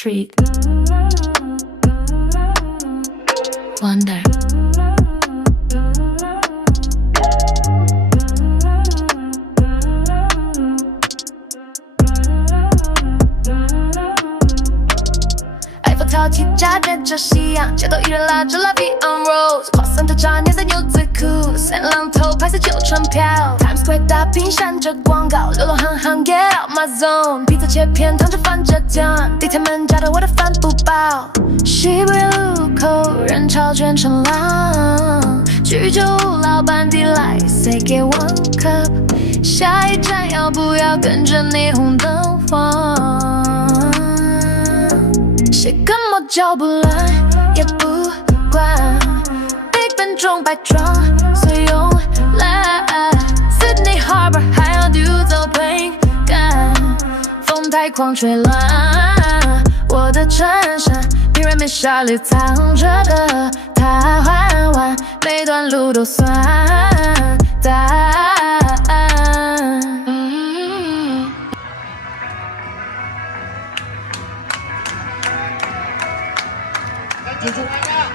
Street Wonder埃菲特铁架卷着夕阳，街头艺人拉着 La Vie en Rose， 花森特茶年色牛仔裤，三浪头拍摄旧船票 ，Times Square 大屏闪着广告，流浪汉汉 Get out my zone， 披萨切片烫着番茄酱，地铁门夹着我的帆布包，西部路口人潮卷成浪，居酒屋老板递来 Say get one cup， 下一站要不要跟着霓虹灯晃？谁跟我脚不乱也不管 ，Big Ben 中摆装随用来 ，Sydney Harbor 还要丢走瓶盖，风太狂吹乱我的衬衫，平人面纱里藏着的他缓缓，每段路都算答案。请出发呀！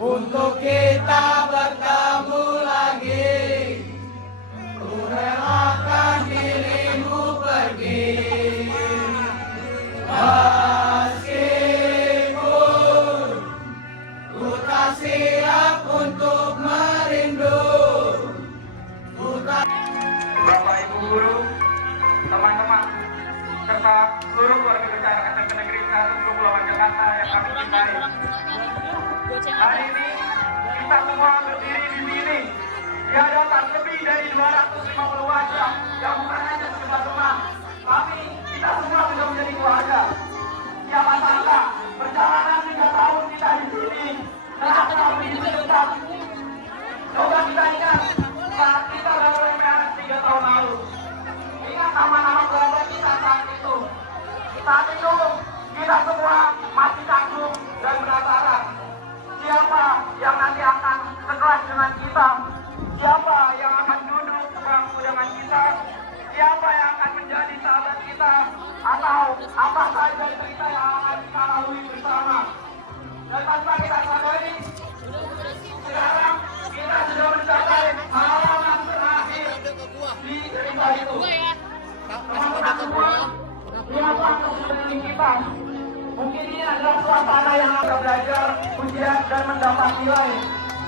untuk kita bertemu lagi. Ku relakan dirimu pergi, meskipun ku tak siap untuk merindu. Bapak Ibu Guru, teman-teman, serta seluruh keluarga besar SMP Negeri 1 Kepulauan Jakarta yang kami cintai. Hari ini kita semua berdiri di sini di hadapan lebih dari 250 wajah yang bukan hanya sekedar teman, tapi kita semua sudah menjadi keluarga. Siapa sangka perjalanan 3 tahun kita di sini ternyata begitu dekat. Coba kita ingat saat kita baru MPLS 3 tahun lalu. Ingat nama-nama keluarga kita saat itu. Saat itu kita semua masih takut dan penasaran. Siapa yang nanti akan sekelas dengan kita? Siapa yang akan duduk sebangku dengan kita? Siapa yang akan menjadi sahabat kita? Atau apa saja cerita yang akan kita lalui bersama? Dan tanpa kita sadari, sekarang kita sudah mencapai halaman terakhir di cerita itu. Teman-teman semua, lihatlah sekeliling kita. Mungkin ini adalah suasana yang akan belajar, ujian, dan mendapat nilai.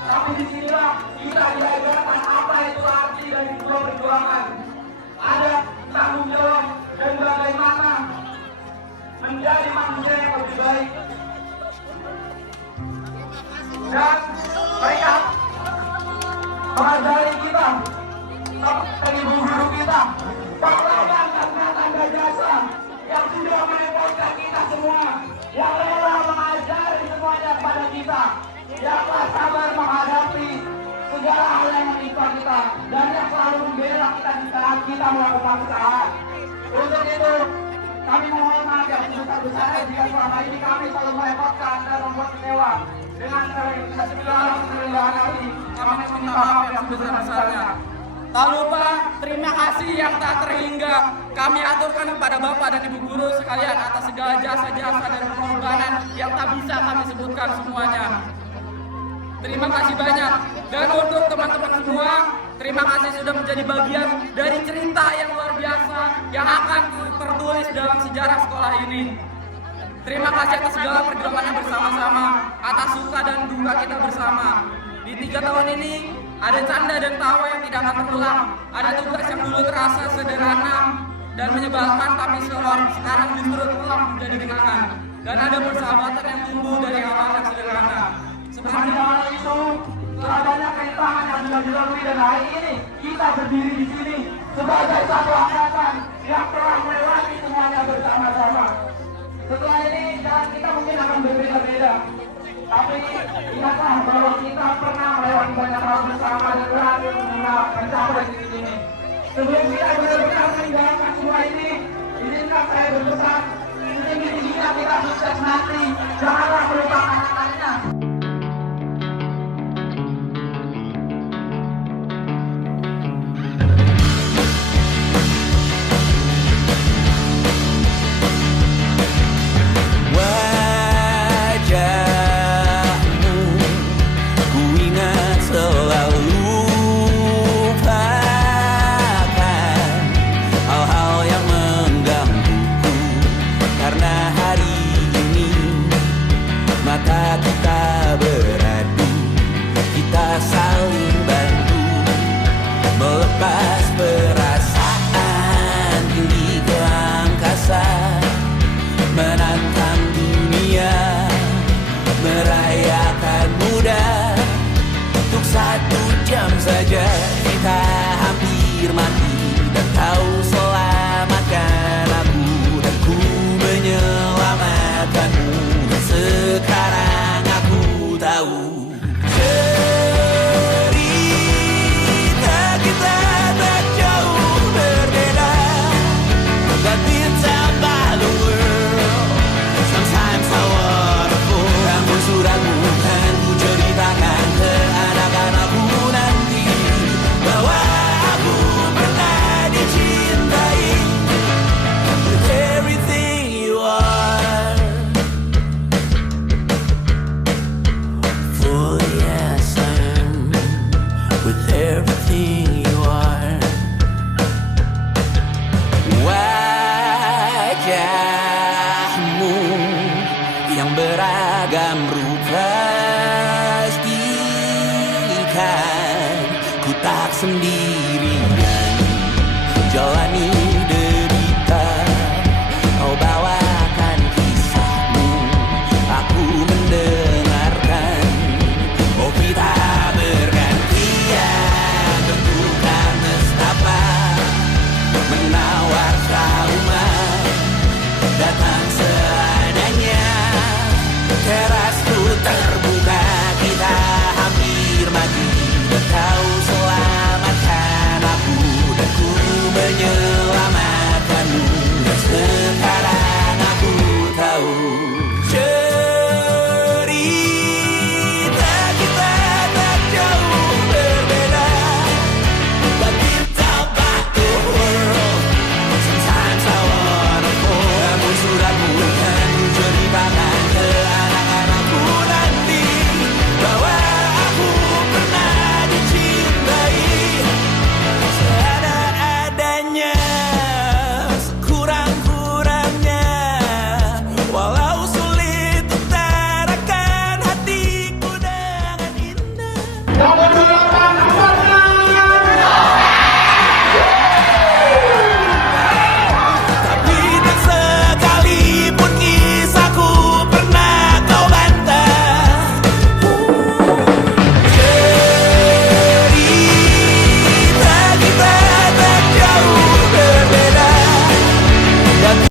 Tapi disinilah kita diajarkan apa itu arti dari sebuah perjuangan. Ada tanggung jawab dan bagaimana menjadi manusia yang lebih baik. Dan mereka mengajari kita, dari guru kita, pahlawan karena tanda jasa yang sudah merepotkan kita semua, yang rela mengajari semuanya kepada kita, yang telah sabar menghadapi segala hal yang menimpa kita, dan yang selalu membela kita di saat kita melakukan kesalahan. Untuk itu, kami mohon maaf yang sebesar-besarnya jika selama ini kami selalu merepotkan dan membuat kecewa. Dengan segala kerendahan hati, kami meminta maaf yang sebesar-besarnya. Tak lupa terima kasih yang tak terhingga kami aturkan kepada Bapak dan Ibu Guru sekalian atas segala jasa-jasa dan pengorbanan yang tak bisa kami sebutkan semuanya. Terima kasih banyak. Dan untuk teman-teman semua, terima kasih sudah menjadi bagian dari cerita yang luar biasa yang akan tertulis dalam sejarah sekolah ini. Terima kasih atas segala perjuangannya bersama-sama, atas suka dan duka kita bersama. Di 3 tahun ini, ada canda dan tawa yang tidak akan terulang. Ada tugas yang dulu terasa sederhana dan menyebalkan, tapi sekarang justru telah menjadi kenangan. Dan ada persahabatan yang tumbuh dari awal yang sederhana. Seperti hal itu, telah banyak rintangan yang sudah dilalui dan hari ini kita berdiri di sini sebagai satu angkatan yang telah melewati semuanya bersama-sama. Setelah ini jalan kita mungkin akan berbeda-beda, tapi ingatlah bahwa kita pernah melewati banyak hal bersama dan berhasil mencapai titik ini. Sebelum kita benar-benar meninggalkan semua ini, izinkan saya berpesan, setinggi-tingginya kita sukses nanti, janganlah melupakan anak-anaknya. Mata rasakan ku tak sendirian jalani